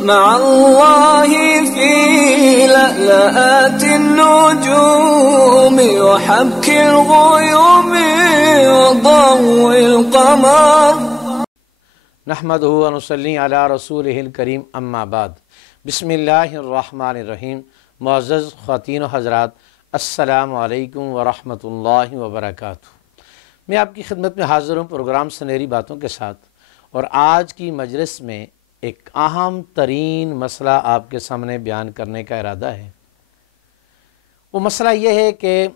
مع الله في لألآت النجوم وحبك الغيوم وضوء القمر. نحمدہ و نصلی علی رسولہ الکریم، اما بعد. بسم اللہ الرحمن الرحیم. معزز خواتین و حضرات، السلام علیکم ورحمۃ اللہ وبرکاتہ. میں آپ کی خدمت میں حاضر ہوں پروگرام سنہری باتوں کے ساتھ، اور آج کی مجلس میں ایک اہم ترین مسئلہ آپ کے سامنے بیان کرنے کا ارادہ ہے. وہ مسئلہ یہ ہے کہ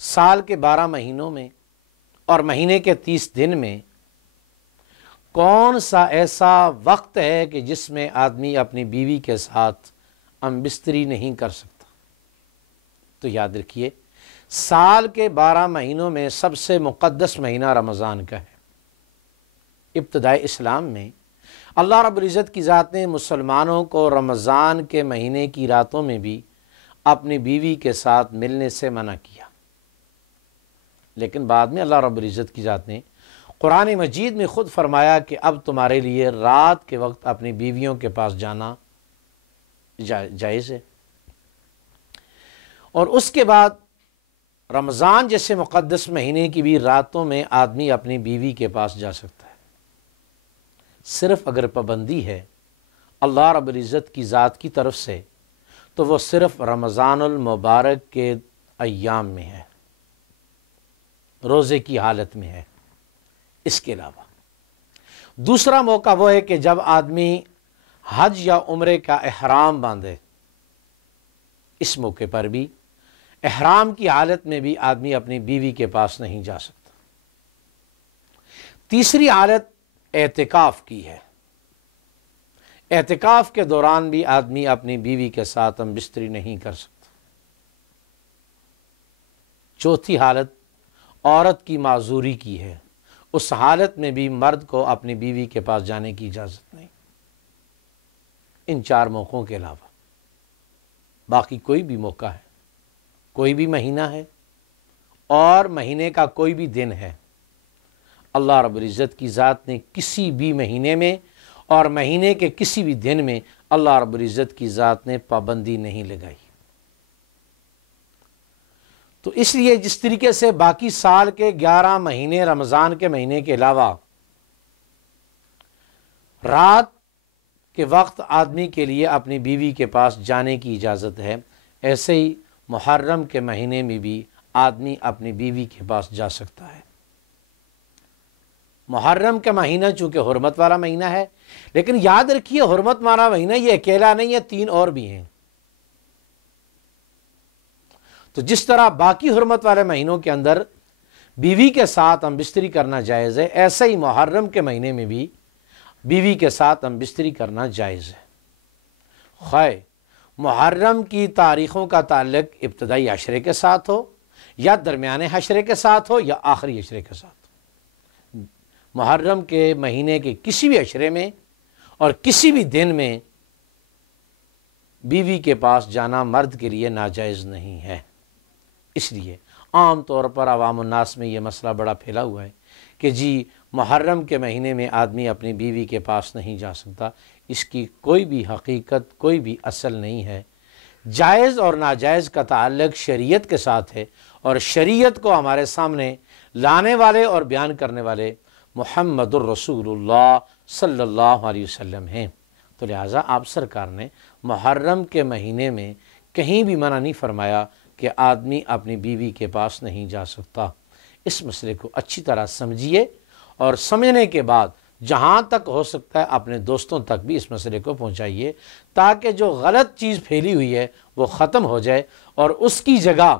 سال کے 12 مہینوں میں اور مہینے کے 30 دن میں کون سا ایسا وقت ہے کہ جس میں آدمی اپنی بیوی کے ساتھ ہم بستری نہیں کر سکتا. تو یاد رکھیے، سال کے 12 مہینوں میں سب سے مقدس مہینہ رمضان کا ہے. ابتدائی اسلام میں اللہ رب العزت کی ذات نے مسلمانوں کو رمضان کے مہینے کی راتوں میں بھی اپنی بیوی کے ساتھ ملنے سے منع کیا، لیکن بعد میں اللہ رب العزت کی ذات نے قرآن مجید میں خود فرمایا کہ اب تمہارے لیے رات کے وقت اپنی بیویوں کے پاس جانا جائز ہے. اور اس کے بعد رمضان جیسے مقدس مہینے کی بھی راتوں میں آدمی اپنی بیوی کے پاس جا سکتا ہے، صرف اگر پابندی ہے اللہ رب العزت کی ذات کی طرف سے تو وہ صرف رمضان المبارک کے ایام میں ہے، روزے کی حالت میں ہے. اس کے علاوہ دوسرا موقع وہ ہے کہ جب آدمی حج یا عمرے کا احرام باندھے، اس موقع پر بھی احرام کی حالت میں بھی آدمی اپنی بیوی کے پاس نہیں جا سکتا. تیسری حالت اعتکاف کی ہے. اعتکاف کے دوران بھی آدمی اپنی بیوی کے ساتھ ہم بستری نہیں کر سکتا. چوتھی حالت عورت کی معذوری کی ہے. اس حالت میں بھی مرد کو اپنی بیوی کے پاس جانے کی اجازت نہیں. ان 4 موقعوں کے علاوہ باقی کوئی بھی موقع ہے، کوئی بھی مہینہ ہے اور مہینے کا کوئی بھی دن ہے، اللہ رب العزت کی ذات نے کسی بھی مہینے میں اور مہینے کے کسی بھی دن میں اللہ رب العزت کی ذات نے پابندی نہیں لگائی. تو اس لیے جس طریقے سے باقی سال کے 11 مہینے رمضان کے مہینے کے علاوہ رات کے وقت آدمی کے لیے اپنی بیوی کے پاس جانے کی اجازت ہے، ایسے ہی محرم کے مہینے میں بھی آدمی اپنی بیوی کے پاس جا سکتا ہے. محرم کا مہینہ چونکہ حرمت والا مہینہ ہے، لیکن یاد رکھیے حرمت والا مہینہ یہ اکیلا نہیں ہے، 3 اور بھی ہیں. تو جس طرح باقی حرمت والے مہینوں کے اندر بیوی کے ساتھ ہم بستری کرنا جائز ہے، ایسے ہی محرم کے مہینے میں بھی بیوی کے ساتھ ہم بستری کرنا جائز ہے. خواہ محرم کی تاریخوں کا تعلق ابتدائی عشرے کے ساتھ ہو یا درمیانے عشرے کے ساتھ ہو یا آخری عشرے کے ساتھ ہو، محرم کے مہینے کے کسی بھی عشرے میں اور کسی بھی دن میں بیوی کے پاس جانا مرد کے لیے ناجائز نہیں ہے. اس لیے عام طور پر عوام الناس میں یہ مسئلہ بڑا پھیلا ہوا ہے کہ جی محرم کے مہینے میں آدمی اپنی بیوی کے پاس نہیں جا سکتا. اس کی کوئی بھی حقیقت، کوئی بھی اصل نہیں ہے. جائز اور ناجائز کا تعلق شریعت کے ساتھ ہے، اور شریعت کو ہمارے سامنے لانے والے اور بیان کرنے والے محمد الرسول اللہ صلی اللہ علیہ وسلم ہیں. تو لہٰذا آپ سرکار نے محرم کے مہینے میں کہیں بھی منع نہیں فرمایا کہ آدمی اپنی بیوی کے پاس نہیں جا سکتا. اس مسئلے کو اچھی طرح سمجھیے، اور سمجھنے کے بعد جہاں تک ہو سکتا ہے اپنے دوستوں تک بھی اس مسئلے کو پہنچائیے، تاکہ جو غلط چیز پھیلی ہوئی ہے وہ ختم ہو جائے اور اس کی جگہ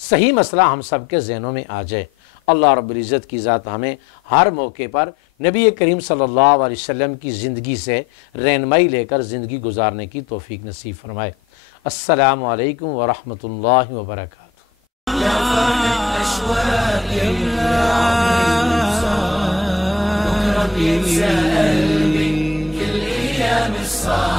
صحیح مسئلہ ہم سب کے ذہنوں میں آ جائے. اللہ رب العزت کی ذات ہمیں ہر موقع پر نبی کریم صلی اللہ علیہ وسلم کی زندگی سے رہنمائی لے کر زندگی گزارنے کی توفیق نصیب فرمائے. السلام علیکم ورحمۃ اللہ وبرکاتہ. يتساءل من كل أيام الصلاة